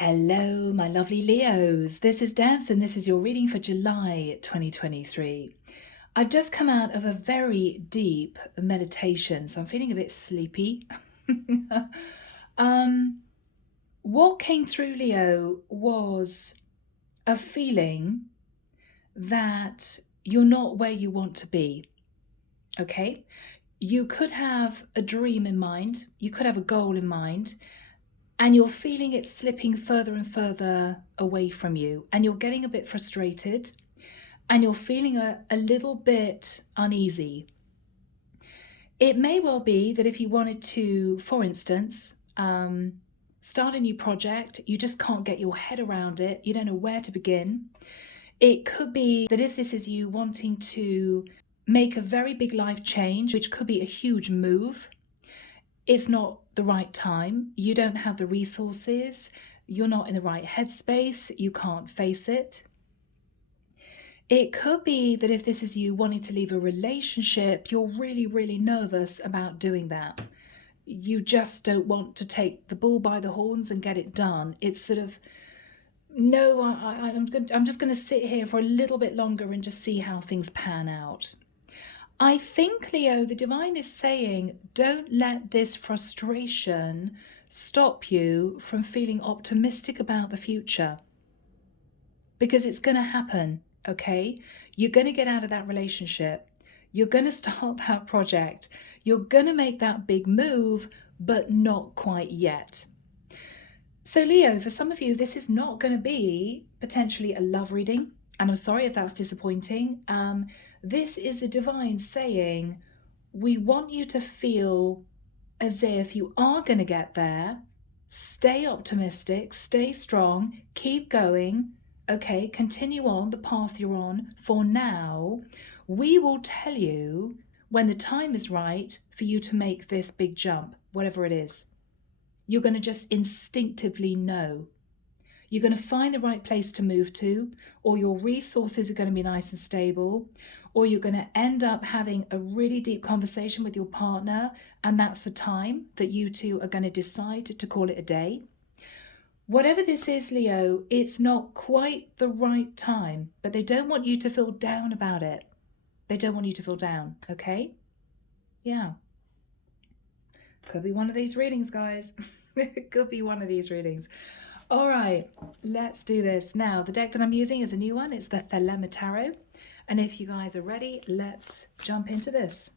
Hello, my lovely Leos. This is Debs, and this is your reading for July 2023. I've just come out of a very deep meditation, so I'm feeling a bit sleepy. What came through, Leo, was a feeling that you're not where you want to be. Okay? You could have a dream in mind, you could have a goal in mind, and you're feeling it slipping further and further away from you, and you're getting a bit frustrated, and you're feeling a little bit uneasy. It may well be that if you wanted to, for instance, start a new project, you just can't get your head around it, you don't know where to begin. It could be that if this is you wanting to make a very big life change, which could be a huge move, it's not the right time, you don't have the resources, you're not in the right headspace, you can't face it. It could be that if this is you wanting to leave a relationship, you're really, really nervous about doing that. You just don't want to take the bull by the horns and get it done. It's sort of, no, I'm just going to sit here for a little bit longer and just see how things pan out. I think, Leo, the divine is saying, don't let this frustration stop you from feeling optimistic about the future. Because it's going to happen, okay? You're going to get out of that relationship. You're going to start that project. You're going to make that big move, but not quite yet. So, Leo, for some of you, this is not going to be potentially a love reading. And I'm sorry if that's disappointing. This is the divine saying, we want you to feel as if you are going to get there. Stay optimistic, stay strong, keep going. Okay, continue on the path you're on for now. We will tell you when the time is right for you to make this big jump, whatever it is. You're going to just instinctively know. You're going to find the right place to move to, or your resources are going to be nice and stable, or you're going to end up having a really deep conversation with your partner, and that's the time that you two are going to decide to call it a day. Whatever this is, Leo, it's not quite the right time, but they don't want you to feel down about it. They don't want you to feel down, okay? Yeah. Could be one of these readings, guys. It could be one of these readings. All right, let's do this. Now, the deck that I'm using is a new one. It's the Thelema Tarot. And if you guys are ready, let's jump into this.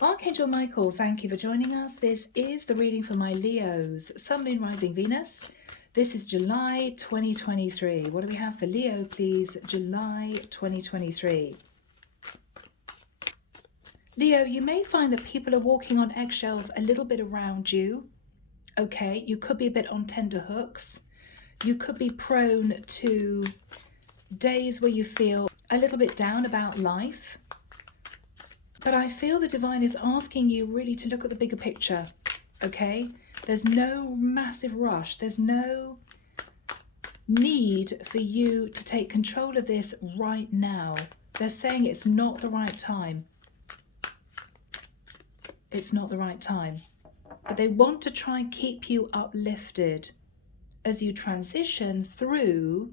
Archangel Michael, thank you for joining us. This is the reading for my Leos, Sun, Moon, Rising, Venus. This is July 2023. What do we have for Leo, please? July 2023. Leo, you may find that people are walking on eggshells a little bit around you. Okay, you could be a bit on tender hooks. You could be prone to days where you feel a little bit down about life. But I feel the divine is asking you really to look at the bigger picture, okay? There's no massive rush. There's no need for you to take control of this right now. They're saying it's not the right time. It's not the right time. But they want to try and keep you uplifted as you transition through.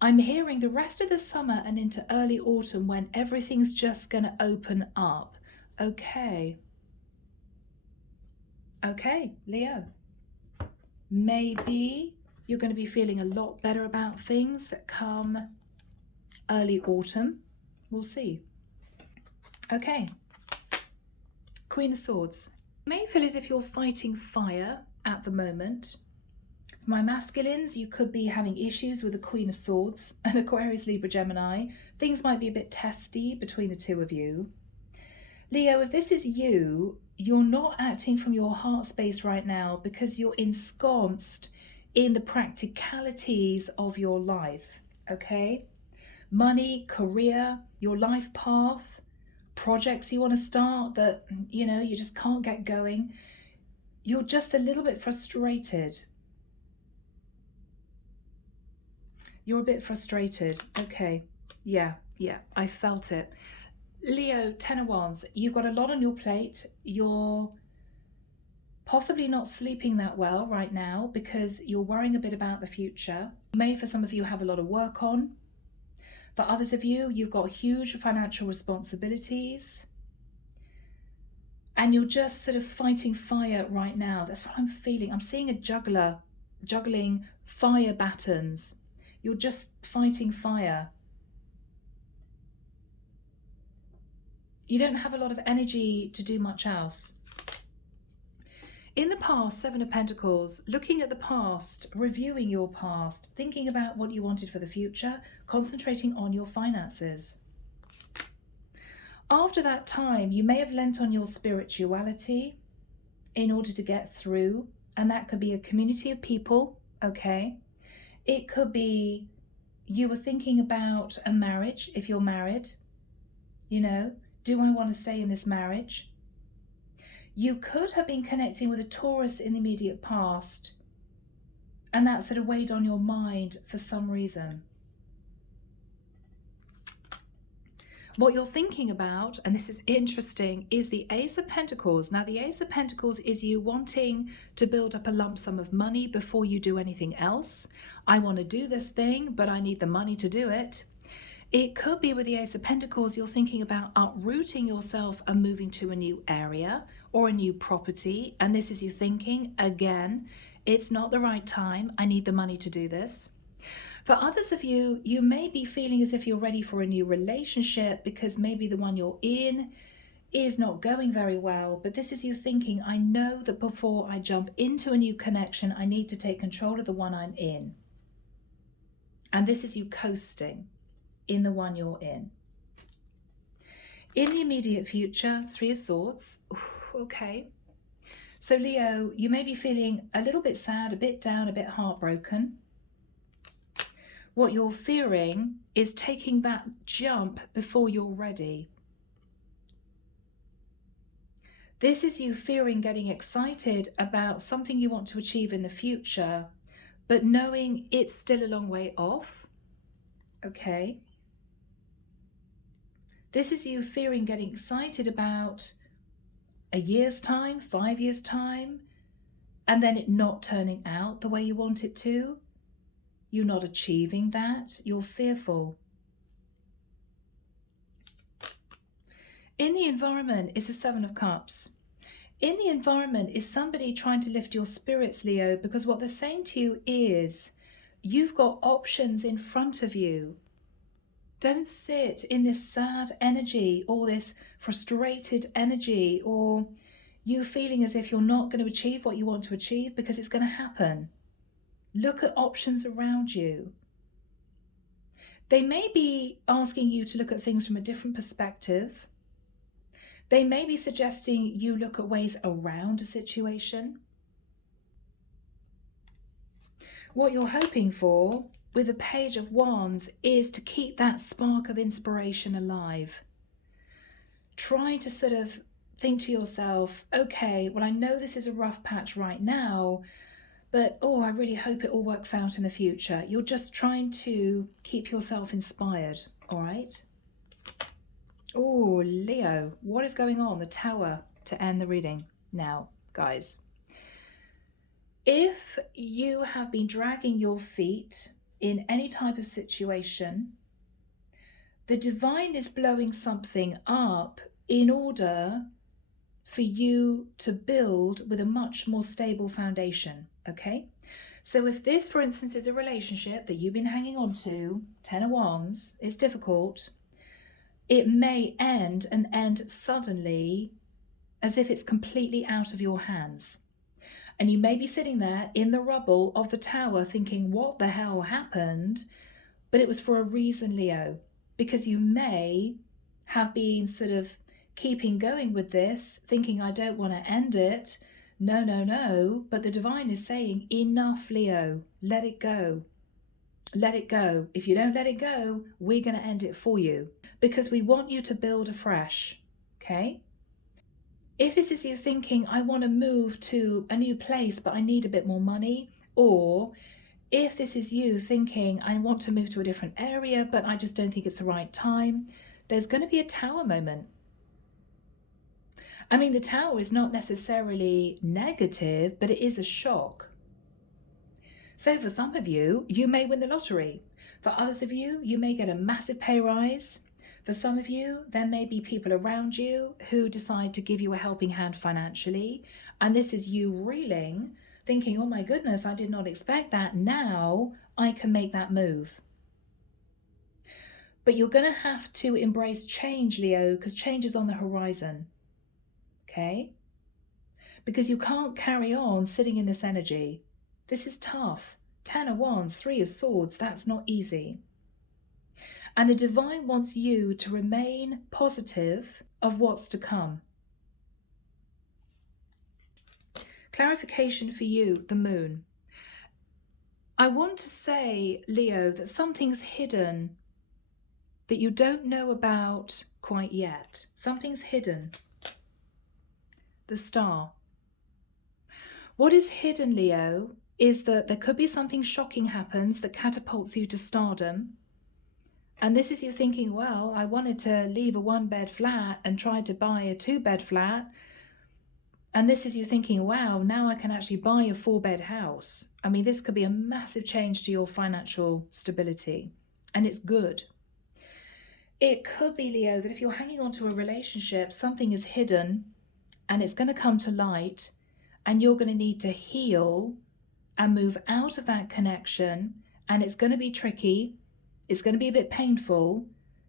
I'm hearing the rest of the summer and into early autumn when everything's just going to open up. Okay. Okay, Leo. Maybe you're going to be feeling a lot better about things that come early autumn. We'll see. Okay. Queen of Swords. You may feel as if you're fighting fire at the moment. My masculines, you could be having issues with the Queen of Swords and Aquarius, Libra, Gemini. Things might be a bit testy between the two of you. Leo, if this is you, you're not acting from your heart space right now because you're ensconced in the practicalities of your life, okay? Money, career, your life path, projects you want to start that, you just can't get going. You're just a little bit frustrated. You're a bit frustrated. Okay. Yeah, I felt it. Leo, Ten of Wands, you've got a lot on your plate. You're possibly not sleeping that well right now because you're worrying a bit about the future. You may, for some of you, have a lot of work on. For others of you, you've got huge financial responsibilities and you're just sort of fighting fire right now. That's what I'm feeling. I'm seeing a juggler juggling fire batons. You're just fighting fire. You don't have a lot of energy to do much else. In the past, Seven of Pentacles, looking at the past, reviewing your past, thinking about what you wanted for the future, concentrating on your finances. After that time, you may have lent on your spirituality in order to get through, and that could be a community of people, okay? It could be you were thinking about a marriage, if you're married, you know, do I want to stay in this marriage? You could have been connecting with a Taurus in the immediate past, and that sort of weighed on your mind for some reason. What you're thinking about, and this is interesting, is the Ace of Pentacles. Now, the Ace of Pentacles is you wanting to build up a lump sum of money before you do anything else. I want to do this thing, but I need the money to do it. It could be with the Ace of Pentacles, you're thinking about uprooting yourself and moving to a new area or a new property. And this is you thinking, again, it's not the right time. I need the money to do this. For others of you, you may be feeling as if you're ready for a new relationship because maybe the one you're in is not going very well. But this is you thinking, I know that before I jump into a new connection, I need to take control of the one I'm in. And this is you coasting in the one you're in. In the immediate future, Three of Swords. Okay. So Leo, you may be feeling a little bit sad, a bit down, a bit heartbroken. What you're fearing is taking that jump before you're ready. This is you fearing getting excited about something you want to achieve in the future, but knowing it's still a long way off. Okay. This is you fearing getting excited about a year's time, 5 years' time, and then it not turning out the way you want it to. You're not achieving that. You're fearful. In the environment is the Seven of Cups. In the environment is somebody trying to lift your spirits, Leo, because what they're saying to you is you've got options in front of you. Don't sit in this sad energy or this frustrated energy or you feeling as if you're not going to achieve what you want to achieve because it's going to happen. Look at options around you. They may be asking you to look at things from a different perspective. They may be suggesting you look at ways around a situation. What you're hoping for with the Page of Wands is to keep that spark of inspiration alive. Try to sort of think to yourself, okay, well, I know this is a rough patch right now, but oh, I really hope it all works out in the future. You're just trying to keep yourself inspired, all right? Oh, Leo, what is going on? The Tower to end the reading now, guys. If you have been dragging your feet in any type of situation, the divine is blowing something up in order for you to build with a much more stable foundation, okay? So if this, for instance, is a relationship that you've been hanging on to, Ten of Wands, it's difficult, it may end and end suddenly as if it's completely out of your hands. And you may be sitting there in the rubble of the tower thinking, what the hell happened? But it was for a reason, Leo, because you may have been sort of keeping going with this, thinking, I don't want to end it. No, no, no. But the divine is saying, enough, Leo, let it go. Let it go. If you don't let it go, we're going to end it for you because we want you to build afresh, okay? If this is you thinking, I want to move to a new place, but I need a bit more money, or if this is you thinking, I want to move to a different area, but I just don't think it's the right time, there's going to be a Tower moment. I mean, the Tower is not necessarily negative, but it is a shock. So for some of you, you may win the lottery. For others of you, you may get a massive pay rise. For some of you, there may be people around you who decide to give you a helping hand financially. And this is you reeling, thinking, oh my goodness, I did not expect that. Now I can make that move. But you're going to have to embrace change, Leo, because change is on the horizon. Okay? Because you can't carry on sitting in this energy. This is tough. 10 of Wands, 3 of Swords, that's not easy. And the divine wants you to remain positive of what's to come. Clarification for you, the moon. I want to say, Leo, that something's hidden that you don't know about quite yet. Something's hidden. The star. What is hidden, Leo, is that there could be something shocking happens that catapults you to stardom. And this is you thinking, well, I wanted to leave a 1-bed flat and try to buy a 2-bed flat. And this is you thinking, wow, now I can actually buy a 4-bed house. I mean, this could be a massive change to your financial stability. And it's good. It could be, Leo, that if you're hanging on to a relationship, something is hidden and it's going to come to light and you're going to need to heal and move out of that connection. And it's going to be tricky. It's going to be a bit painful.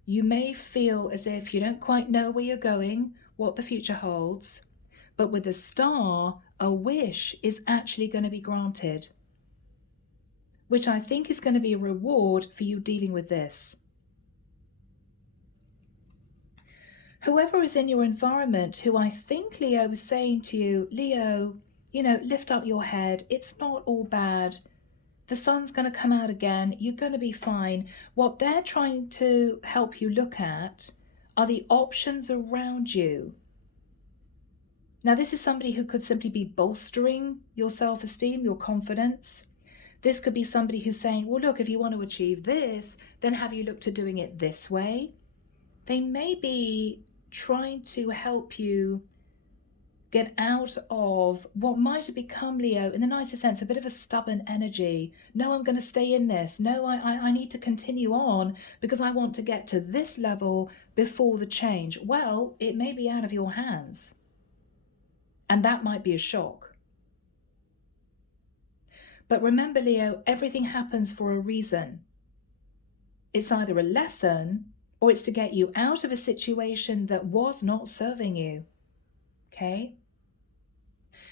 You may feel as if you don't quite know where you're going, what the future holds. But with the star, a wish is actually going to be granted, which I think is going to be a reward for you dealing with this. Whoever is in your environment who I think Leo is saying to you, Leo, lift up your head. It's not all bad. The sun's going to come out again. You're going to be fine. What they're trying to help you look at are the options around you. Now, this is somebody who could simply be bolstering your self-esteem, your confidence. This could be somebody who's saying, well, look, if you want to achieve this, then have you looked at doing it this way? They may be trying to help you get out of what might have become, Leo, in the nicest sense, a bit of a stubborn energy. No, I'm going to stay in this. No, I need to continue on because I want to get to this level before the change. Well, it may be out of your hands. And that might be a shock. But remember, Leo, everything happens for a reason. It's either a lesson or it's to get you out of a situation that was not serving you. Okay?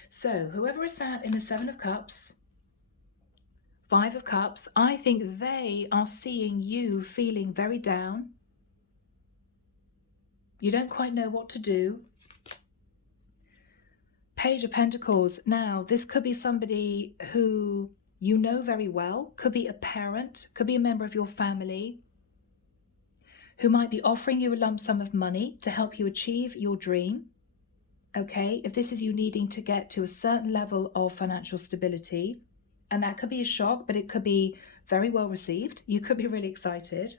So whoever is sat in the 7 of Cups, 5 of Cups, I think they are seeing you feeling very down. You don't quite know what to do. Page of Pentacles. Now, this could be somebody who you know very well, could be a parent, could be a member of your family, who might be offering you a lump sum of money to help you achieve your dream. Okay, if this is you needing to get to a certain level of financial stability, and that could be a shock, but it could be very well received. You could be really excited.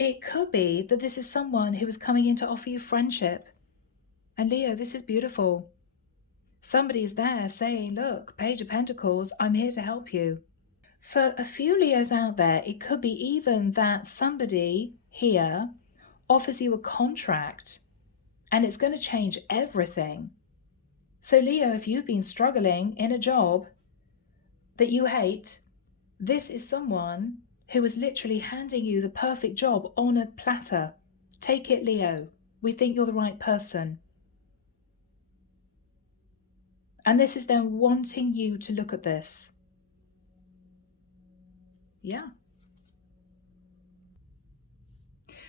It could be that this is someone who is coming in to offer you friendship. And Leo, this is beautiful. Somebody is there saying, look, Page of Pentacles, I'm here to help you. For a few Leos out there, it could be even that somebody here offers you a contract and it's going to change everything. So Leo, if you've been struggling in a job that you hate, this is someone who is literally handing you the perfect job on a platter. Take it, Leo. We think you're the right person. And this is them wanting you to look at this. Yeah.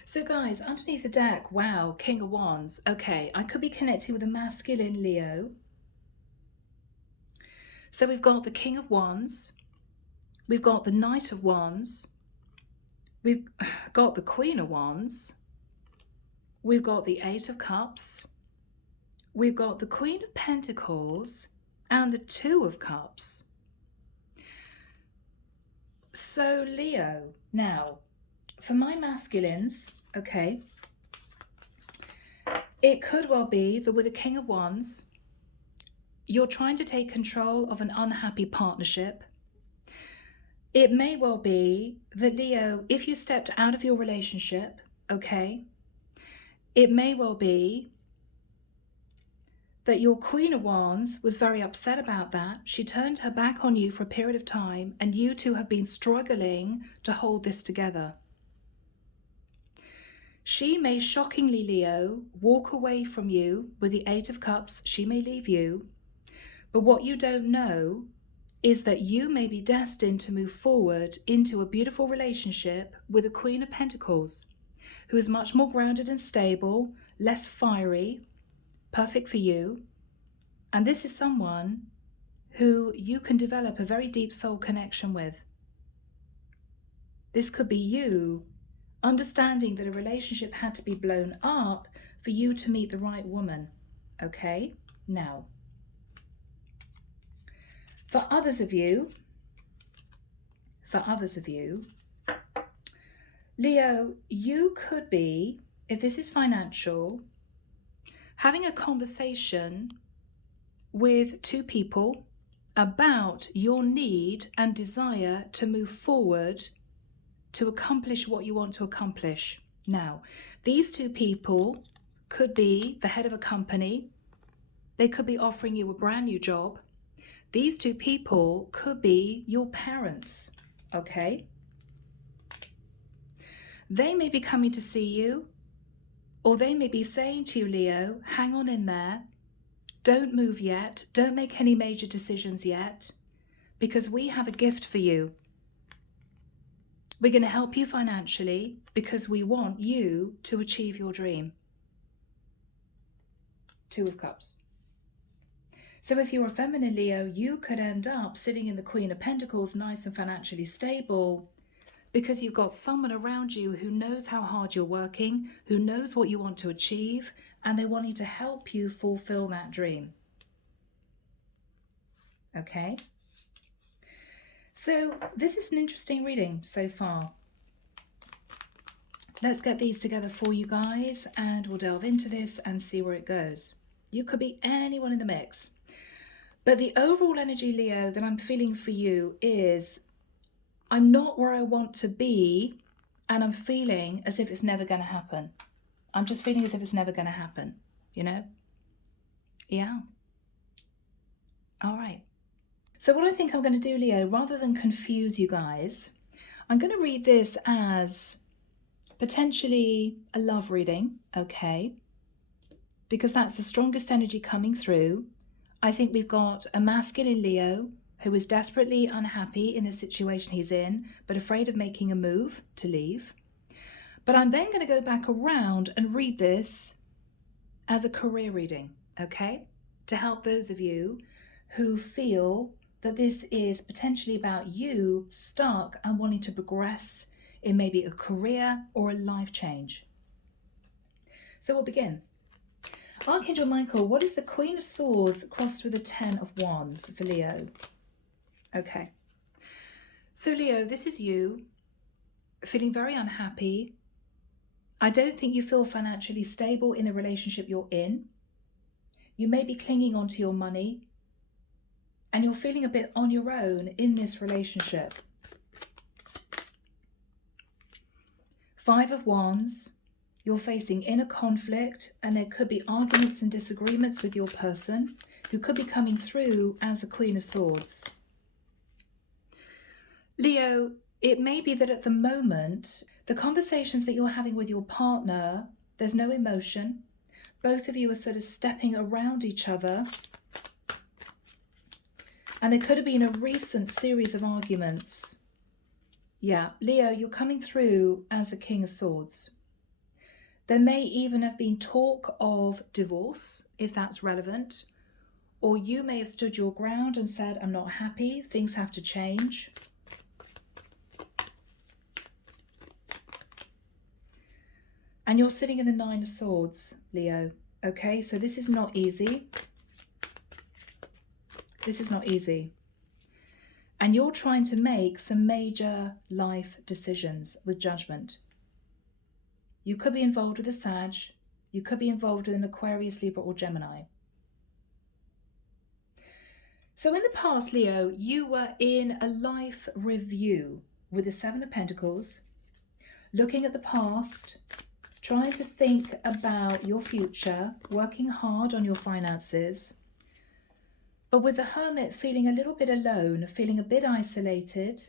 So guys, underneath the deck, wow, King of Wands. Okay, I could be connecting with a masculine Leo. So we've got the King of Wands. We've got the Knight of Wands. We've got the Queen of Wands. We've got the 8 of Cups. We've got the Queen of Pentacles and the 2 of Cups. So Leo, now, for my masculines, okay, It could well be that with a King of Wands, you're trying to take control of an unhappy partnership. It may well be that, Leo, if you stepped out of your relationship, okay, it may well be that your Queen of Wands was very upset about that. She turned her back on you for a period of time, and you two have been struggling to hold this together. She may shockingly, Leo, walk away from you with the Eight of Cups. She may leave you. But what you don't know is that you may be destined to move forward into a beautiful relationship with a Queen of Pentacles, who is much more grounded and stable, less fiery, perfect for you. And this is someone who you can develop a very deep soul connection with. This could be you understanding that a relationship had to be blown up for you to meet the right woman. Okay? Now, for others of you, Leo, you could be, if this is financial, having a conversation with two people about your need and desire to move forward to accomplish what you want to accomplish. Now, these two people could be the head of a company. They could be offering you a brand new job. These two people could be your parents, okay? They may be coming to see you, or they may be saying to you, Leo, hang on in there. Don't move yet. Don't make any major decisions yet, because we have a gift for you. We're going to help you financially because we want you to achieve your dream. Two of Cups. So if you're a feminine, Leo, you could end up sitting in the Queen of Pentacles, nice and financially stable, because you've got someone around you who knows how hard you're working, who knows what you want to achieve, and they're wanting to help you fulfill that dream. Okay? So this is an interesting reading so far. Let's get these together for you guys, and we'll delve into this and see where it goes. You could be anyone in the mix. But the overall energy, Leo, that I'm feeling for you is I'm not where I want to be, and I'm feeling as if it's never going to happen. I'm just feeling as if it's never going to happen, you know? Yeah. All right. So what I think I'm going to do, Leo, rather than confuse you guys, I'm going to read this as potentially a love reading, okay? Because that's the strongest energy coming through. I think we've got a masculine Leo who is desperately unhappy in the situation he's in, but afraid of making a move to leave. But I'm then going to go back around and read this as a career reading, okay? To help those of you who feel that this is potentially about you stuck and wanting to progress in maybe a career or a life change. So we'll begin. Archangel Michael, what is the Queen of Swords crossed with the Ten of Wands for Leo? Okay. So Leo, this is you feeling very unhappy. I don't think you feel financially stable in the relationship you're in. You may be clinging onto your money, and you're feeling a bit on your own in this relationship. Five of Wands. You're facing inner conflict, and there could be arguments and disagreements with your person who could be coming through as the Queen of Swords. Leo, it may be that at the moment, the conversations that you're having with your partner, there's no emotion. Both of you are sort of stepping around each other. And there could have been a recent series of arguments. Yeah, Leo, you're coming through as the King of Swords. There may even have been talk of divorce, if that's relevant. Or you may have stood your ground and said, I'm not happy, things have to change. And you're sitting in the Nine of Swords, Leo. Okay, so this is not easy. This is not easy. And you're trying to make some major life decisions with judgment. You could be involved with a Sag. You could be involved with an Aquarius, Libra, or Gemini. So in the past, Leo, you were in a life review with the Seven of Pentacles, looking at the past, trying to think about your future, working hard on your finances, but with the Hermit feeling a little bit alone, feeling a bit isolated,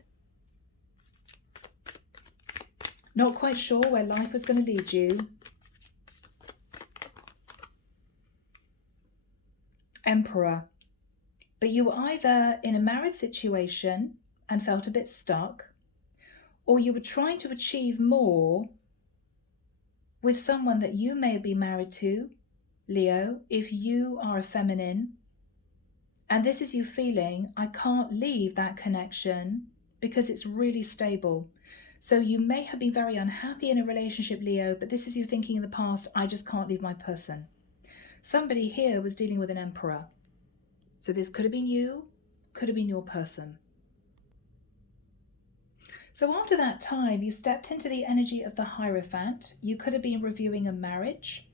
not quite sure where life was going to lead you. Emperor. But you were either in a married situation and felt a bit stuck, or you were trying to achieve more with someone that you may be married to, Leo, if you are a feminine. And this is you feeling, I can't leave that connection because it's really stable. So you may have been very unhappy in a relationship, Leo, but this is you thinking in the past, I just can't leave my person. Somebody here was dealing with an emperor. So this could have been you, could have been your person. So after that time, you stepped into the energy of the Hierophant. You could have been reviewing a marriage.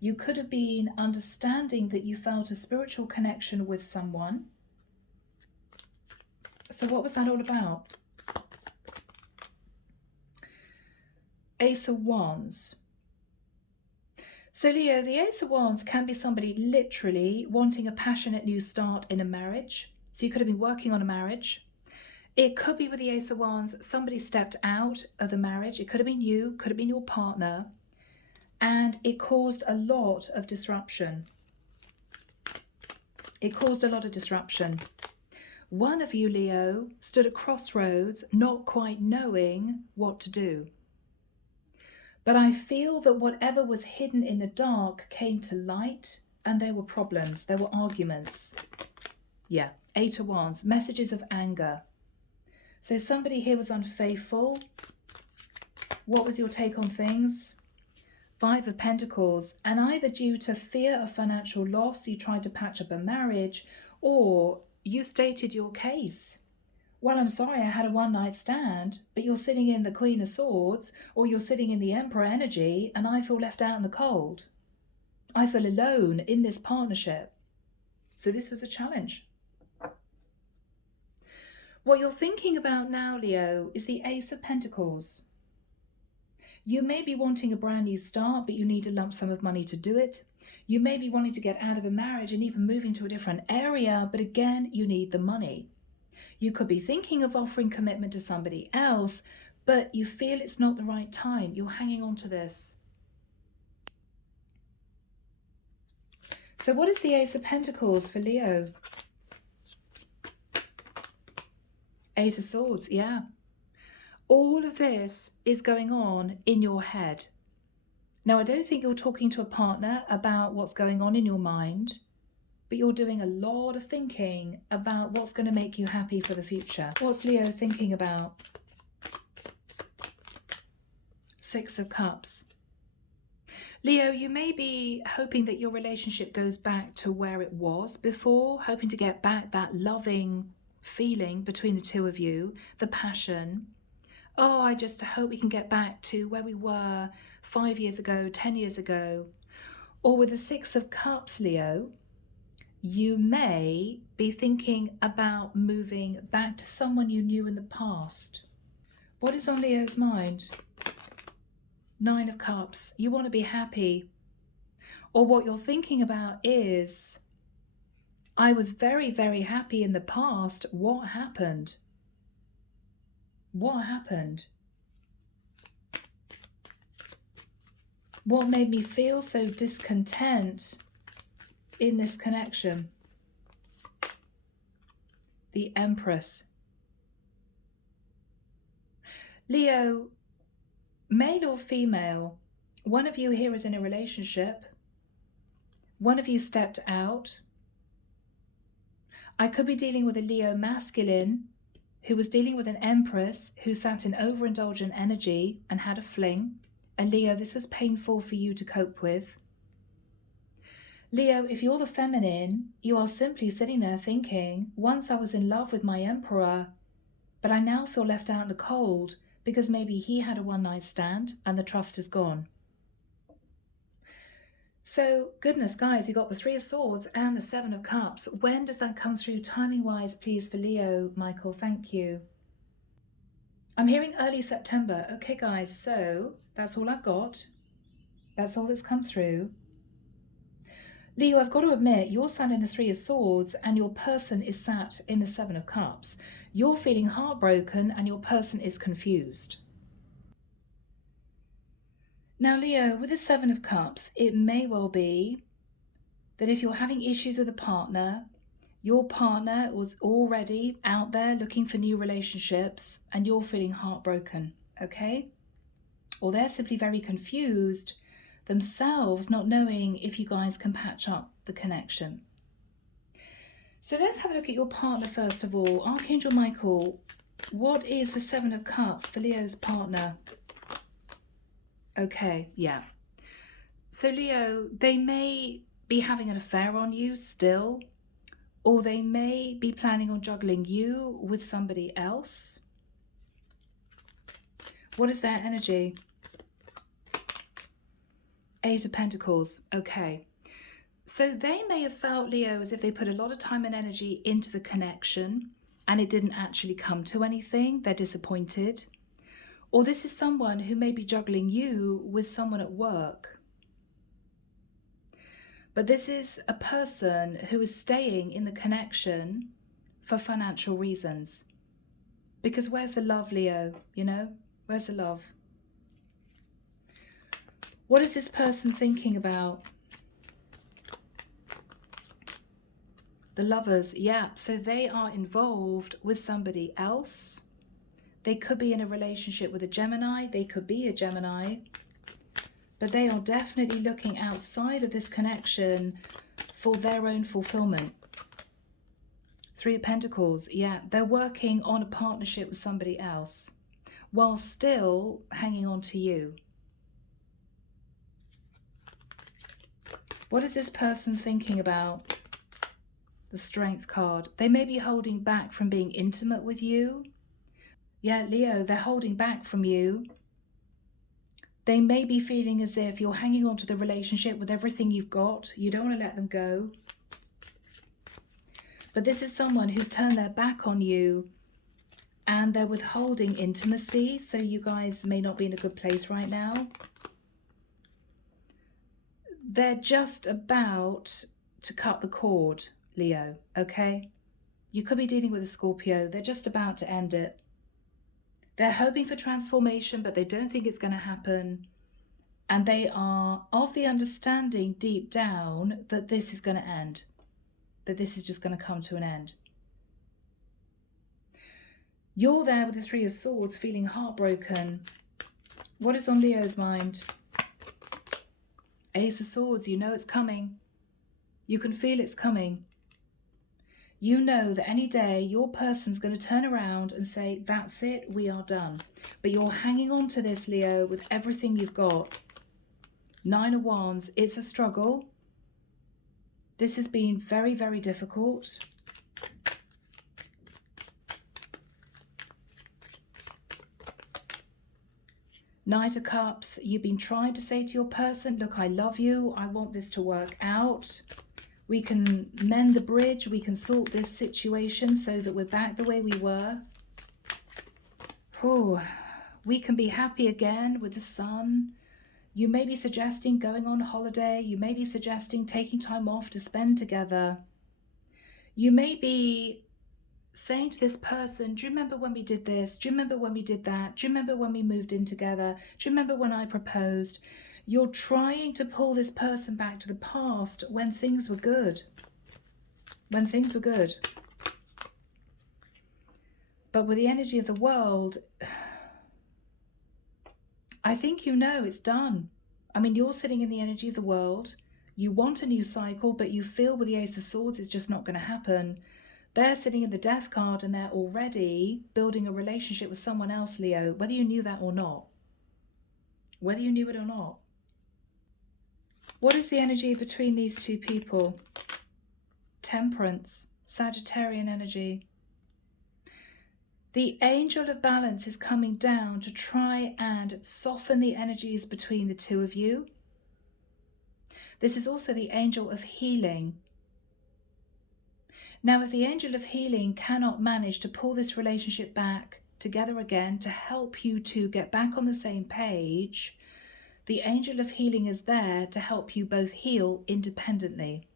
You could have been understanding that you felt a spiritual connection with someone. So what was that all about? Ace of Wands. So Leo, the Ace of Wands can be somebody literally wanting a passionate new start in a marriage. So you could have been working on a marriage. It could be with the Ace of Wands, somebody stepped out of the marriage. It could have been you, could have been your partner, and it caused a lot of disruption. It caused a lot of disruption. One of you, Leo, stood at crossroads, not quite knowing what to do. But I feel that whatever was hidden in the dark came to light, and there were problems, there were arguments. Yeah, Eight of Wands, messages of anger. So somebody here was unfaithful. What was your take on things? Five of Pentacles, and either due to fear of financial loss, you tried to patch up a marriage, or you stated your case. Well, I'm sorry, I had a one-night stand, but you're sitting in the Queen of Swords, or you're sitting in the Emperor energy, and I feel left out in the cold. I feel alone in this partnership. So this was a challenge. What you're thinking about now, Leo, is the Ace of Pentacles. You may be wanting a brand new start, but you need a lump sum of money to do it. You may be wanting to get out of a marriage and even moving to a different area, but again, you need the money. You could be thinking of offering commitment to somebody else, but you feel it's not the right time. You're hanging on to this. So what is the Ace of Pentacles for Leo? Eight of Swords, yeah. All of this is going on in your head. Now, I don't think you're talking to a partner about what's going on in your mind, but you're doing a lot of thinking about what's going to make you happy for the future. What's Leo thinking about? Six of Cups. Leo, you may be hoping that your relationship goes back to where it was before, hoping to get back that loving feeling between the two of you, the passion. Oh, I just hope we can get back to where we were 5 years ago, 10 years ago. Or with the Six of Cups, Leo, you may be thinking about moving back to someone you knew in the past. What is on Leo's mind? Nine of Cups. You want to be happy. Or what you're thinking about is, I was very, very happy in the past. What happened? What happened? What made me feel so discontent in this connection? The Empress. Leo, male or female, one of you here is in a relationship. One of you stepped out. I could be dealing with a Leo masculine who was dealing with an Empress who sat in overindulgent energy and had a fling. And Leo, this was painful for you to cope with. Leo, if you're the feminine, you are simply sitting there thinking, once I was in love with my Emperor, but I now feel left out in the cold because maybe he had a one-night stand and the trust is gone. So, goodness, guys, you got the Three of Swords and the Seven of Cups. When does that come through timing-wise, please, for Leo, Michael? Thank you. I'm hearing early September. Okay, guys, so that's all I've got. That's all that's come through. Leo, I've got to admit, you're sat in the Three of Swords and your person is sat in the Seven of Cups. You're feeling heartbroken and your person is confused. Now, Leo, with the Seven of Cups, it may well be that if you're having issues with a partner, your partner was already out there looking for new relationships and you're feeling heartbroken, okay? Or they're simply very confused themselves, not knowing if you guys can patch up the connection. So let's have a look at your partner first of all. Archangel Michael, what is the Seven of Cups for Leo's partner? Okay, yeah. So Leo, they may be having an affair on you still, or they may be planning on juggling you with somebody else. What is their energy? Eight of Pentacles. Okay. So they may have felt, Leo, as if they put a lot of time and energy into the connection and it didn't actually come to anything. They're disappointed. Or this is someone who may be juggling you with someone at work. But this is a person who is staying in the connection for financial reasons. Because where's the love, Leo? You know, where's the love? What is this person thinking about? The Lovers, yeah. So they are involved with somebody else. They could be in a relationship with a Gemini. They could be a Gemini. But they are definitely looking outside of this connection for their own fulfillment. Three of Pentacles, yeah. They're working on a partnership with somebody else while still hanging on to you. What is this person thinking about? The Strength card. They may be holding back from being intimate with you. Yeah, Leo, they're holding back from you. They may be feeling as if you're hanging on to the relationship with everything you've got. You don't want to let them go. But this is someone who's turned their back on you and they're withholding intimacy. So you guys may not be in a good place right now. They're just about to cut the cord, Leo, okay? You could be dealing with a Scorpio. They're just about to end it. They're hoping for transformation, but they don't think it's going to happen. And they are of the understanding deep down that this is going to end. That this is just going to come to an end. You're there with the Three of Swords feeling heartbroken. What is on Leo's mind? Ace of Swords, you know it's coming. You can feel it's coming. You know that any day your person's going to turn around and say, that's it, we are done. But you're hanging on to this, Leo, with everything you've got. Nine of Wands, it's a struggle. This has been very, very difficult. Knight of Cups, you've been trying to say to your person, look, I love you, I want this to work out. We can mend the bridge, we can sort this situation so that we're back the way we were. Whew. We can be happy again with the sun. You may be suggesting going on holiday. You may be suggesting taking time off to spend together. You may be saying to this person, do you remember when we did this? Do you remember when we did that? Do you remember when we moved in together? Do you remember when I proposed? You're trying to pull this person back to the past when things were good. When things were good. But with the energy of the world, I think you know it's done. I mean, you're sitting in the energy of the world. You want a new cycle, but you feel with the Ace of Swords it's just not going to happen. They're sitting in the Death card and they're already building a relationship with someone else, Leo, whether you knew that or not. Whether you knew it or not. What is the energy between these two people? Temperance, Sagittarian energy. The Angel of Balance is coming down to try and soften the energies between the two of you. This is also the angel of healing. Now, if the angel of healing cannot manage to pull this relationship back together again to help you to get back on the same page, the angel of healing is there to help you both heal independently.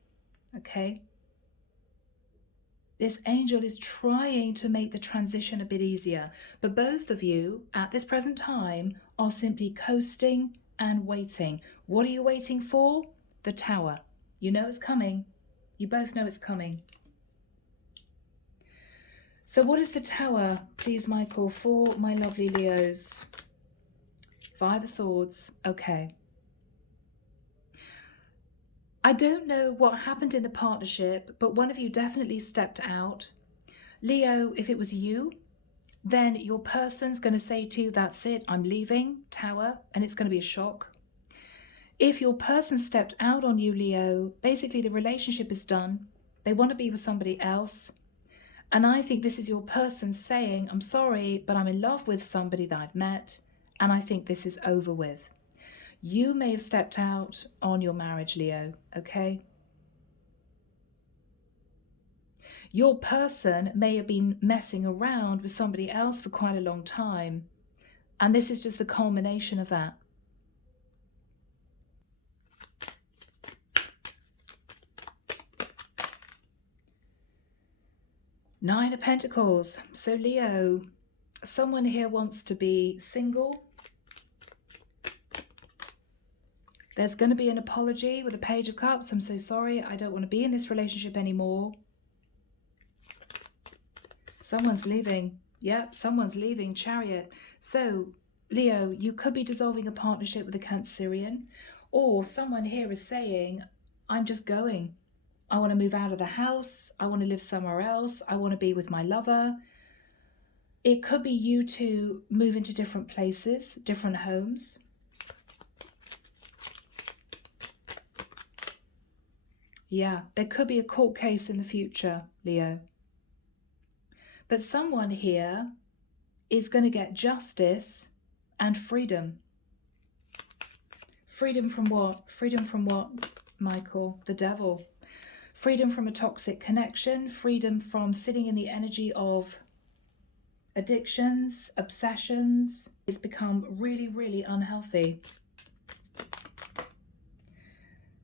Okay? This angel is trying to make the transition a bit easier, but both of you at this present time are simply coasting and waiting. What are you waiting for? The Tower. You know it's coming. You both know it's coming. So what is the Tower, please, Michael, for my lovely Leos? 5 of Swords. Okay. I don't know what happened in the partnership, but one of you definitely stepped out. Leo, if it was you, then your person's going to say to you, that's it, I'm leaving, Tower, and it's going to be a shock. If your person stepped out on you, Leo, basically the relationship is done. They want to be with somebody else. And I think this is your person saying, I'm sorry, but I'm in love with somebody that I've met, and I think this is over with. You may have stepped out on your marriage, Leo, okay? Your person may have been messing around with somebody else for quite a long time, and this is just the culmination of that. Nine of Pentacles. So Leo, someone here wants to be single. There's going to be an apology with a Page of Cups. I'm so sorry. I don't want to be in this relationship anymore. Someone's leaving. Yep, someone's leaving. Chariot. So Leo, you could be dissolving a partnership with a Cancerian, or someone here is saying, I'm just going. I want to move out of the house. I want to live somewhere else. I want to be with my lover. It could be you two move into different places, different homes. Yeah, there could be a court case in the future, Leo. But someone here is going to get justice and freedom. Freedom from what? Freedom from what, Michael? The devil. Freedom from a toxic connection. Freedom from sitting in the energy of addictions, obsessions. It's become really, really unhealthy.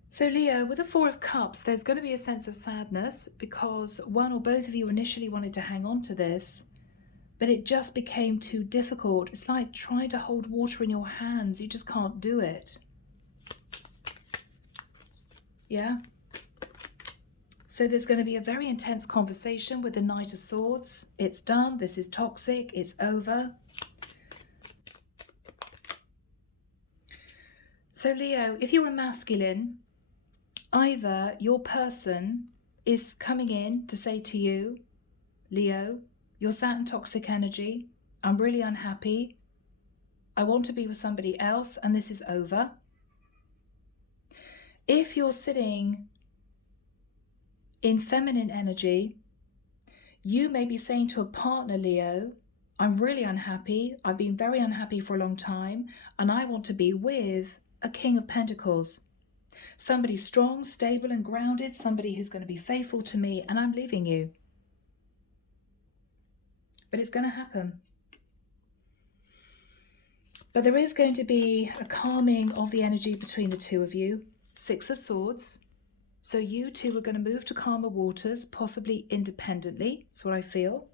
So Leo, with the Four of Cups, there's going to be a sense of sadness because one or both of you initially wanted to hang on to this, but it just became too difficult. It's like trying to hold water in your hands. You just can't do it. Yeah? So there's going to be a very intense conversation with the Knight of Swords. It's done. This is toxic. It's over. So Leo, if you're a masculine, either your person is coming in to say to you, Leo, you're sat in toxic energy. I'm really unhappy. I want to be with somebody else and this is over. If you're sitting in feminine energy, you may be saying to a partner, Leo, I'm really unhappy. I've been very unhappy for a long time and I want to be with a King of Pentacles. Somebody strong, stable and grounded, somebody who's going to be faithful to me, and I'm leaving you. But it's going to happen. But there is going to be a calming of the energy between the two of you. Six of Swords. So you two are going to move to calmer waters, possibly independently. That's what I feel.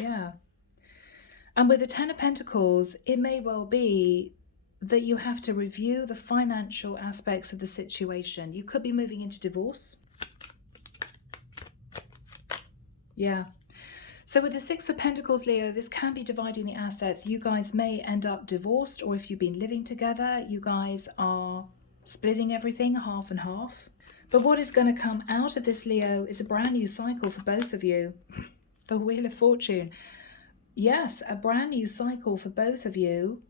Yeah. And with the Ten of Pentacles, it may well be that you have to review the financial aspects of the situation. You could be moving into divorce. Yeah. So with the Six of Pentacles, Leo, this can be dividing the assets. You guys may end up divorced, or if you've been living together, you guys are splitting everything half and half. But what is going to come out of this, Leo, is a brand new cycle for both of you. The Wheel of Fortune. Yes, a brand new cycle for both of you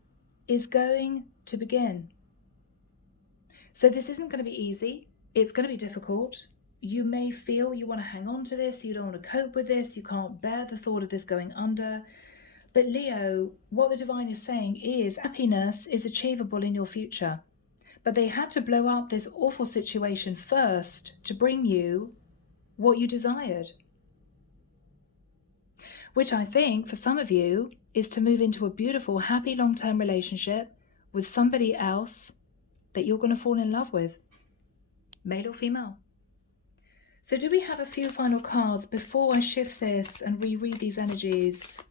is going to begin. So this isn't going to be easy. It's going to be difficult. You may feel you want to hang on to this, you don't want to cope with this, you can't bear the thought of this going under. But Leo, what the divine is saying is happiness is achievable in your future. But they had to blow up this awful situation first to bring you what you desired. Which I think for some of you is to move into a beautiful, happy, long-term relationship with somebody else that you're going to fall in love with, male or female. So do we have a few final cards before I shift this and reread these energies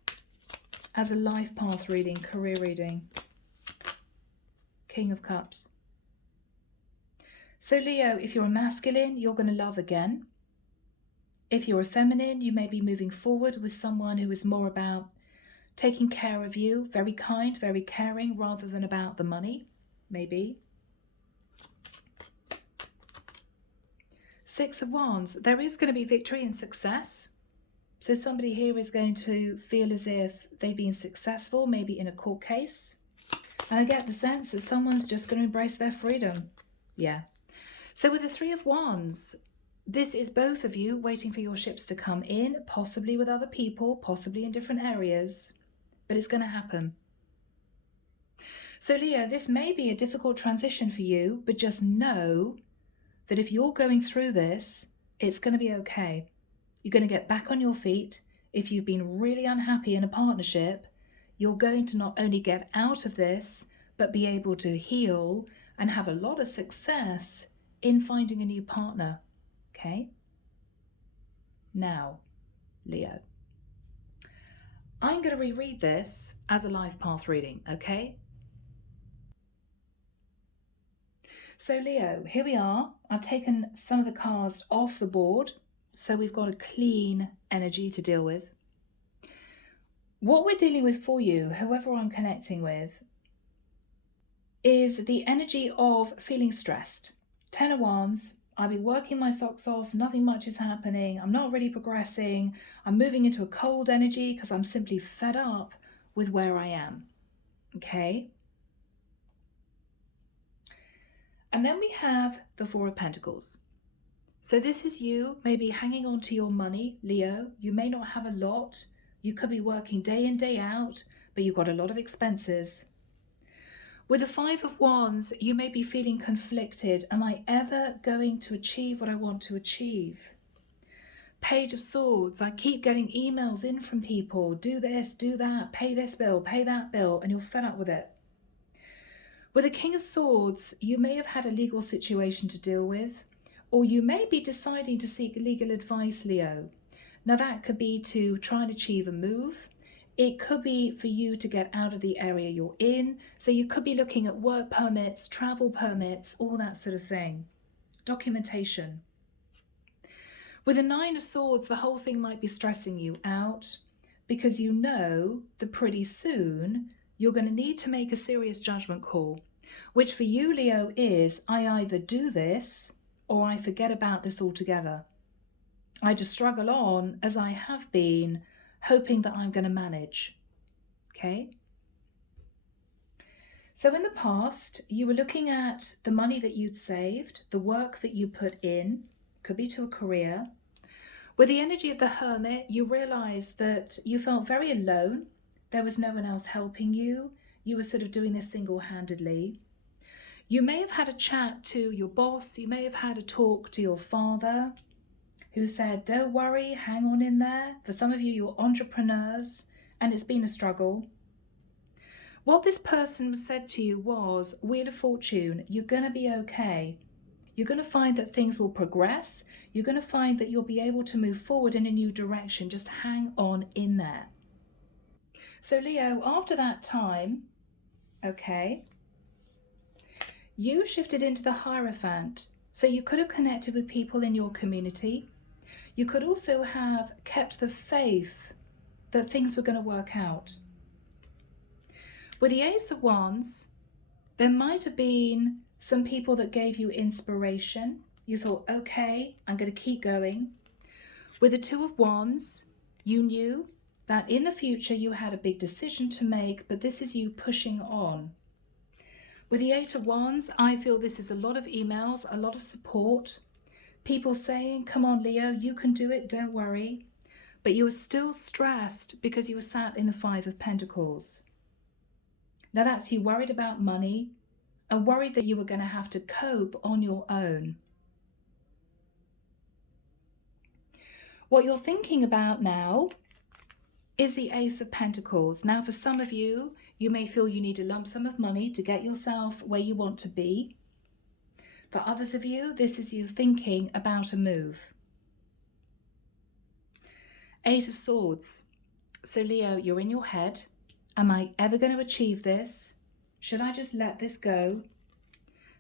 as a life path reading, career reading? King of Cups. So Leo, if you're a masculine, you're going to love again. If you're a feminine, you may be moving forward with someone who is more about taking care of you, very kind, very caring, rather than about the money, maybe. Six of Wands, there is going to be victory and success. So somebody here is going to feel as if they've been successful, maybe in a court case. And I get the sense that someone's just going to embrace their freedom. Yeah. So with the Three of Wands, this is both of you waiting for your ships to come in, possibly with other people, possibly in different areas, but it's going to happen. So Leo, this may be a difficult transition for you, but just know that if you're going through this, it's going to be okay. You're going to get back on your feet. If you've been really unhappy in a partnership, you're going to not only get out of this, but be able to heal and have a lot of success in finding a new partner. Okay? Now, Leo, I'm going to reread this as a life path reading, okay? So Leo, here we are. I've taken some of the cards off the board, so we've got a clean energy to deal with. What we're dealing with for you, whoever I'm connecting with, is the energy of feeling stressed. Ten of Wands, I've been working my socks off, nothing much is happening, I'm not really progressing, I'm moving into a cold energy because I'm simply fed up with where I am, okay? And then we have the Four of Pentacles. So this is you maybe hanging on to your money, Leo. You may not have a lot. You could be working day in, day out, but you've got a lot of expenses. With the Five of Wands, you may be feeling conflicted. Am I ever going to achieve what I want to achieve? Page of Swords, I keep getting emails in from people. Do this, do that, pay this bill, pay that bill, and you're fed up with it. With the King of Swords, you may have had a legal situation to deal with, or you may be deciding to seek legal advice, Leo. Now that could be to try and achieve a move. It could be for you to get out of the area you're in. So you could be looking at work permits, travel permits, all that sort of thing. Documentation. With the Nine of Swords, the whole thing might be stressing you out because you know that pretty soon you're going to need to make a serious judgment call, which for you, Leo, is I either do this or I forget about this altogether. I just struggle on as I have been, hoping that I'm going to manage. Okay? So in the past, you were looking at the money that you'd saved, the work that you put in, could be to a career. With the energy of the Hermit, you realized that you felt very alone. There was no one else helping you. You were sort of doing this single-handedly. You may have had a chat to your boss. You may have had a talk to your father who said, don't worry, hang on in there. For some of you, you're entrepreneurs and it's been a struggle. What this person said to you was, Wheel of Fortune, you're going to be okay. You're going to find that things will progress. You're going to find that you'll be able to move forward in a new direction. Just hang on in there. So Leo, after that time, okay, you shifted into the Hierophant. So you could have connected with people in your community. You could also have kept the faith that things were going to work out. With the Ace of Wands, there might have been some people that gave you inspiration. You thought, okay, I'm going to keep going. With the Two of Wands, you knew that in the future you had a big decision to make, but this is you pushing on. With the Eight of Wands, I feel this is a lot of emails, a lot of support. People saying, come on, Leo, you can do it, don't worry. but you were still stressed because you were sat in the Five of Pentacles. Now that's you worried about money and worried that you were going to have to cope on your own. What you're thinking about now is the Ace of Pentacles. Now for some of you, you may feel you need a lump sum of money to get yourself where you want to be. For others of you, this is you thinking about a move. Eight of Swords. So Leo, you're in your head. Am I ever going to achieve this? Should I just let this go?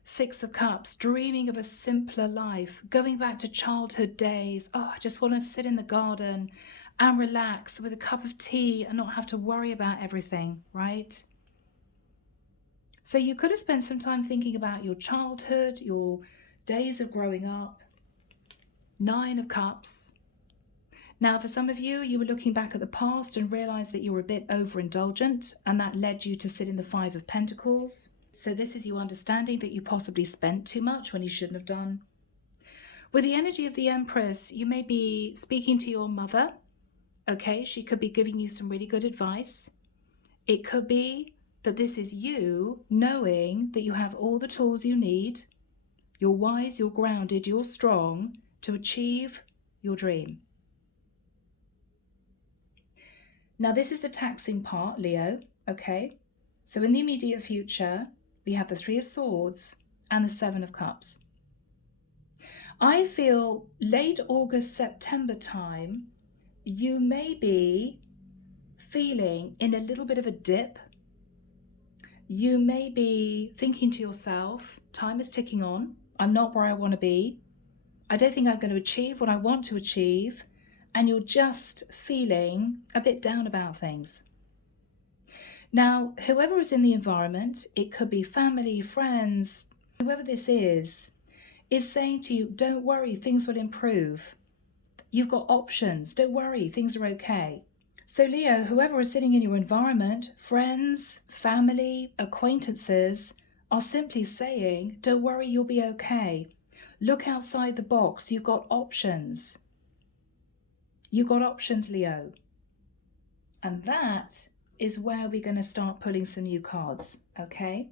Six of Cups, dreaming of a simpler life, going back to childhood days. Oh, I just want to sit in the garden and relax with a cup of tea and not have to worry about everything, right? So you could have spent some time thinking about your childhood, your days of growing up. Nine of Cups. Now, for some of you, you were looking back at the past and realized that you were a bit overindulgent, and that led you to sit in the Five of Pentacles. So this is you understanding that you possibly spent too much when you shouldn't have done. With the energy of the Empress, you may be speaking to your mother. Okay, she could be giving you some really good advice. It could be that this is you knowing that you have all the tools you need. You're wise, you're grounded, you're strong to achieve your dream. Now, this is the taxing part, Leo, okay? So in the immediate future, we have the Three of Swords and the Seven of Cups. I feel late August, September time, you may be feeling in a little bit of a dip. You may be thinking to yourself, time is ticking on. I'm not where I want to be. I don't think I'm going to achieve what I want to achieve. And you're just feeling a bit down about things. Now, whoever is in the environment, it could be family, friends, whoever this is saying to you, don't worry, things will improve. You've got options. Don't worry, things are okay. So Leo, whoever is sitting in your environment, friends, family, acquaintances, are simply saying, don't worry, you'll be okay. Look outside the box. You've got options. You've got options, Leo. And that is where we're going to start pulling some new cards, okay?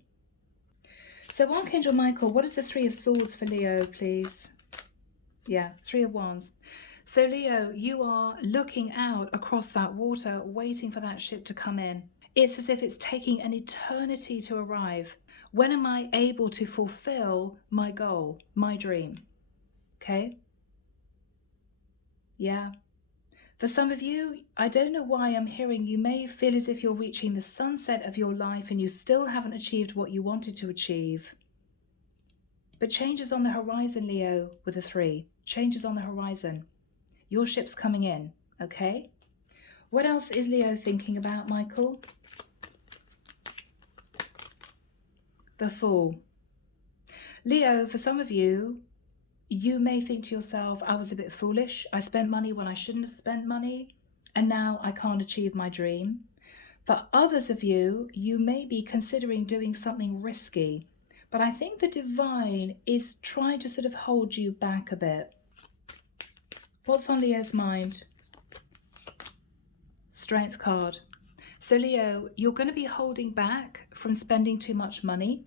So Archangel Michael, what is the Three of Swords for Leo, please? Yeah, Three of Wands. So Leo, you are looking out across that water, waiting for that ship to come in. It's as if it's taking an eternity to arrive. When am I able to fulfill my goal, my dream? Okay? Yeah. For some of you, I don't know why I'm hearing you may feel as if you're reaching the sunset of your life and you still haven't achieved what you wanted to achieve. But change is on the horizon, Leo, with a 3. Change is on the horizon. Your ship's coming in, okay? What else is Leo thinking about, Michael? The Fool. Leo, for some of you, you may think to yourself, I was a bit foolish. I spent money when I shouldn't have spent money, and now I can't achieve my dream. For others of you, you may be considering doing something risky, but I think the divine is trying to sort of hold you back a bit. What's on Leo's mind? Strength card. So Leo, you're going to be holding back from spending too much money.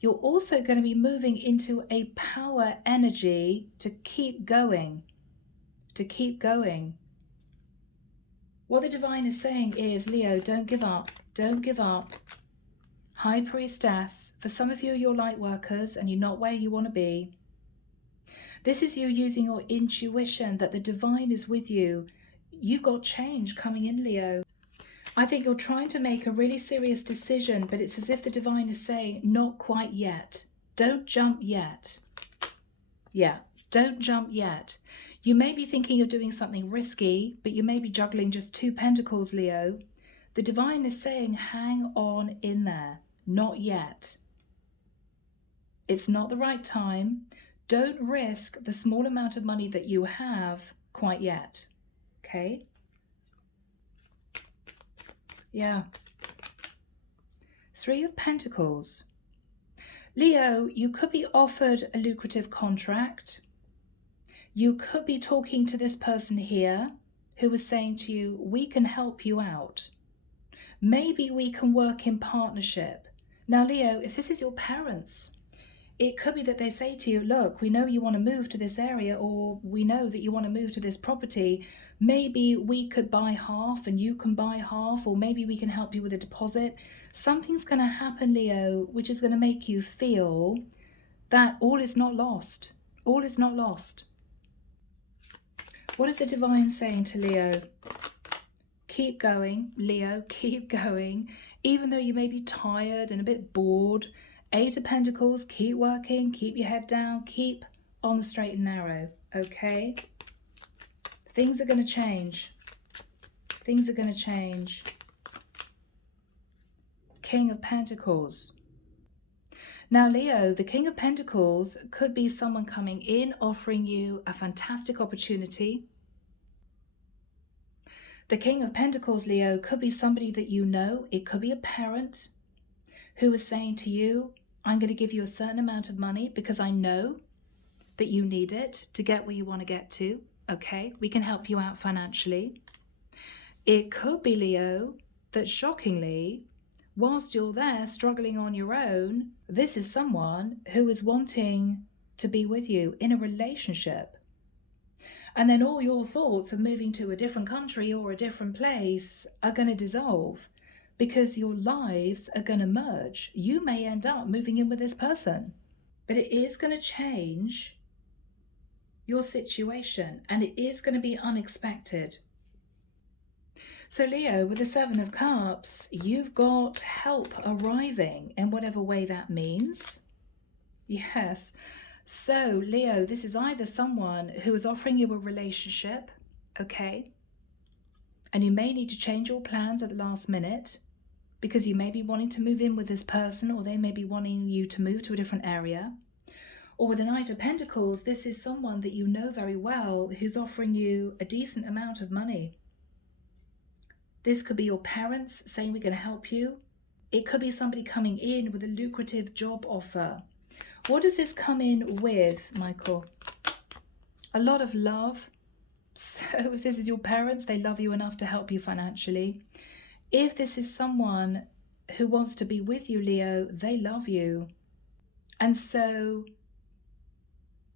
You're also going to be moving into a power energy to keep going. To keep going. What the divine is saying is, Leo, don't give up. Don't give up. High Priestess. For some of you, you're light workers and you're not where you want to be. This is you using your intuition that the divine is with you. You've got change coming in, Leo. I think you're trying to make a really serious decision, but it's as if the divine is saying, not quite yet. Don't jump yet. Yeah, don't jump yet. You may be thinking of doing something risky, but you may be juggling just 2 pentacles, Leo. The divine is saying, hang on in there. Not yet. It's not the right time. Don't risk the small amount of money that you have quite yet. Okay? Yeah. 3 of Pentacles. Leo, you could be offered a lucrative contract. You could be talking to this person here who is saying to you, we can help you out. Maybe we can work in partnership. Now, Leo, if this is your parents, it could be that they say to you, look, we know you want to move to this area, or we know that you want to move to this property. Maybe we could buy half and you can buy half, or maybe we can help you with a deposit. Something's going to happen, Leo, which is going to make you feel that all is not lost. All is not lost. What is the divine saying to Leo? Keep going, Leo, keep going. Even though you may be tired and a bit bored, Eight of Pentacles, keep working, keep your head down, keep on the straight and narrow, okay? Things are going to change. Things are going to change. King of Pentacles. Now, Leo, the King of Pentacles could be someone coming in, offering you a fantastic opportunity. The King of Pentacles, Leo, could be somebody that you know. It could be a parent who is saying to you, I'm going to give you a certain amount of money because I know that you need it to get where you want to get to. Okay, we can help you out financially. It could be, Leo, that shockingly, whilst you're there struggling on your own, this is someone who is wanting to be with you in a relationship. And then all your thoughts of moving to a different country or a different place are going to dissolve, because your lives are going to merge. You may end up moving in with this person, but it is going to change your situation, and it is going to be unexpected. So Leo, with the Seven of Cups, you've got help arriving in whatever way that means. Yes. So Leo, this is either someone who is offering you a relationship, okay? And you may need to change your plans at the last minute, because you may be wanting to move in with this person, or they may be wanting you to move to a different area. Or with the Knight of Pentacles, this is someone that you know very well who's offering you a decent amount of money. This could be your parents saying we're going to help you. It could be somebody coming in with a lucrative job offer. What does this come in with, Michael? A lot of love. So if this is your parents, they love you enough to help you financially. If this is someone who wants to be with you, Leo, they love you. And so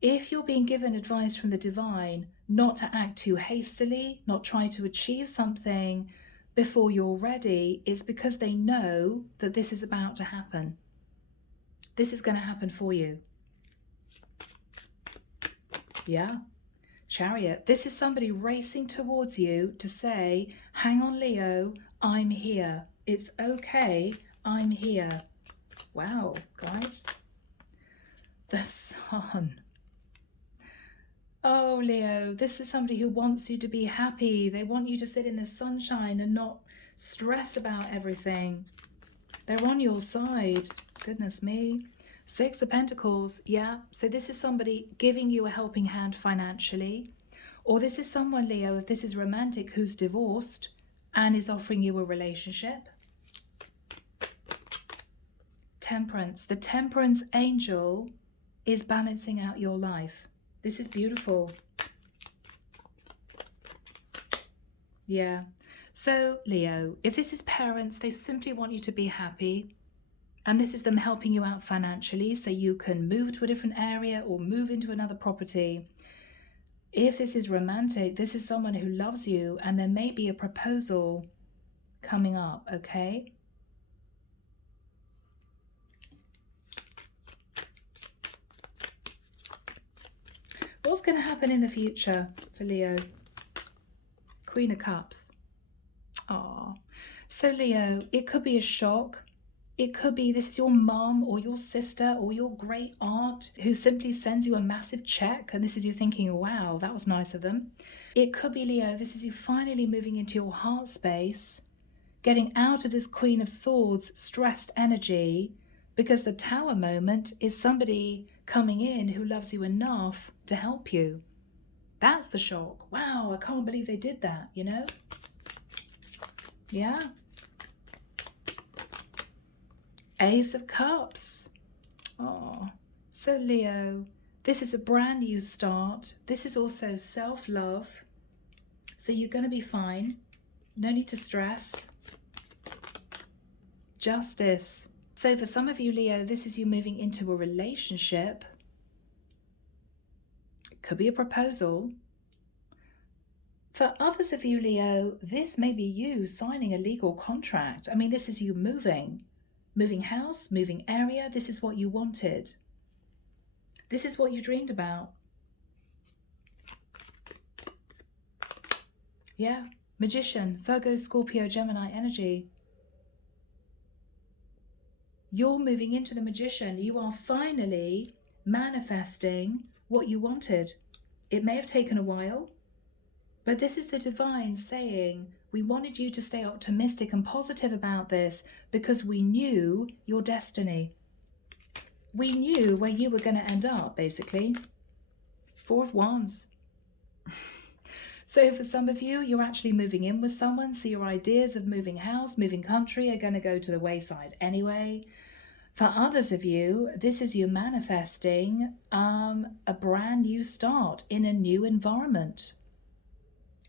if you're being given advice from the divine not to act too hastily, not try to achieve something before you're ready, it's because they know that this is about to happen. This is going to happen for you. Yeah. Chariot. This is somebody racing towards you to say, hang on, Leo, I'm here. It's okay. I'm here. Wow, guys. The Sun. Oh, Leo, this is somebody who wants you to be happy. They want you to sit in the sunshine and not stress about everything. They're on your side. Goodness me. Six of Pentacles. Yeah. So this is somebody giving you a helping hand financially. Or this is someone, Leo, if this is romantic, who's divorced and is offering you a relationship. Temperance. The Temperance angel is balancing out your life. This is beautiful. Yeah. So, Leo, if this is parents, they simply want you to be happy. And this is them helping you out financially so you can move to a different area or move into another property. If this is romantic, this is someone who loves you, and there may be a proposal coming up, okay? What's going to happen in the future for Leo? Queen of Cups. Ah, so Leo, it could be a shock. It could be this is your mum or your sister or your great aunt who simply sends you a massive check, and this is you thinking, wow, that was nice of them. It could be, Leo, this is you finally moving into your heart space, getting out of this Queen of Swords stressed energy, because the Tower moment is somebody coming in who loves you enough to help you. That's the shock. Wow, I can't believe they did that, you know? Yeah. Ace of Cups. Oh, so Leo, this is a brand new start. This is also self-love. So you're going to be fine. No need to stress. Justice. So for some of you, Leo, this is you moving into a relationship. It could be a proposal. For others of you, Leo, this may be you signing a legal contract. I mean, this is you moving house, moving area. This is what you wanted. This is what you dreamed about. Yeah, Magician, Virgo, Scorpio, Gemini energy. You're moving into the Magician. You are finally manifesting what you wanted. It may have taken a while, but this is the divine saying, we wanted you to stay optimistic and positive about this because we knew your destiny. We knew where you were going to end up, basically. 4 of Wands. So for some of you, you're actually moving in with someone, so your ideas of moving house, moving country are going to go to the wayside anyway. For others of you, this is you manifesting a brand new start in a new environment.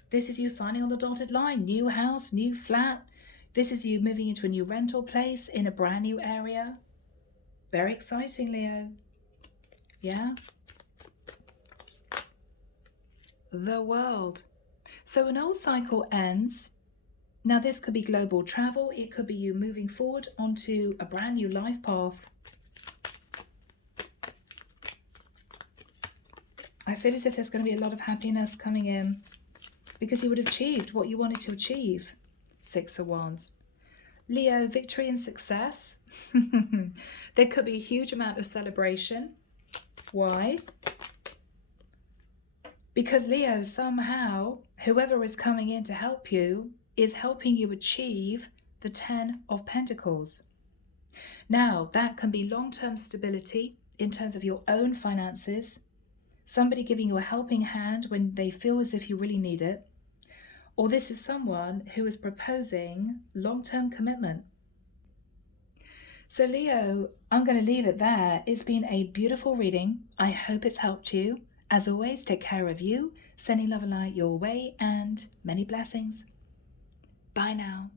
This is you signing on the dotted line, new house, new flat. This is you moving into a new rental place in a brand new area. Very exciting, Leo. Yeah. The World. So an old cycle ends. Now this could be global travel. It could be you moving forward onto a brand new life path. I feel as if there's going to be a lot of happiness coming in because you would have achieved what you wanted to achieve. 6 of Wands. Leo, victory and success. There could be a huge amount of celebration. Why? Because Leo, somehow, whoever is coming in to help you is helping you achieve the 10 of Pentacles. Now, that can be long-term stability in terms of your own finances, somebody giving you a helping hand when they feel as if you really need it, or this is someone who is proposing long-term commitment. So Leo, I'm going to leave it there. It's been a beautiful reading. I hope it's helped you. As always, take care of you, sending love and light your way, and many blessings. Bye now.